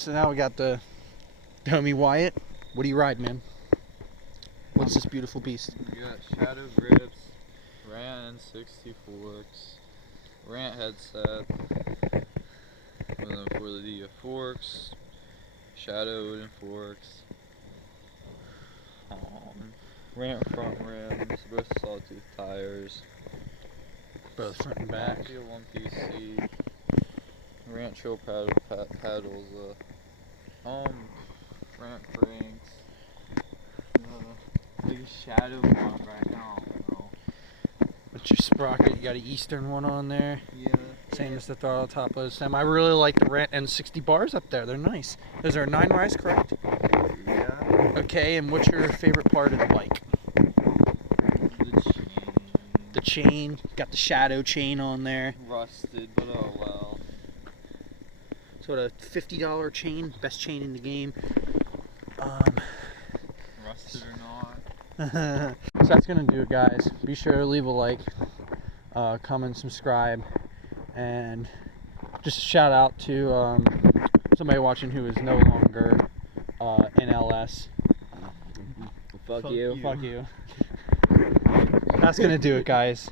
So now we got the homie Wyatt. What do you ride, man? What's this beautiful beast? We got Shadow Grips, Rant N60 forks, Rant headset, and then for the Dia forks, Shadow wooden forks, Rant front rims, both sawtooth tires, Both front and back. Feel one piece seat, Rant chill paddles, Rant cranks, big Shadow front right now. What's your sprocket? You got an Eastern one on there. Yeah. Same as the throttle top of the stem. I really like the Rant N60 bars up there. They're nice. Those are 9 rise, correct? Yeah. Okay, and what's your favorite part of the bike? The chain. The chain. Got the Shadow chain on there. Rusted, but oh well. So a $50 chain, best chain in the game. Rusted or not. So that's gonna do it, guys. Be sure to leave a like, comment, subscribe, and just a shout out to somebody watching who is no longer in LS. Fuck you. Fuck you. That's gonna do it, guys.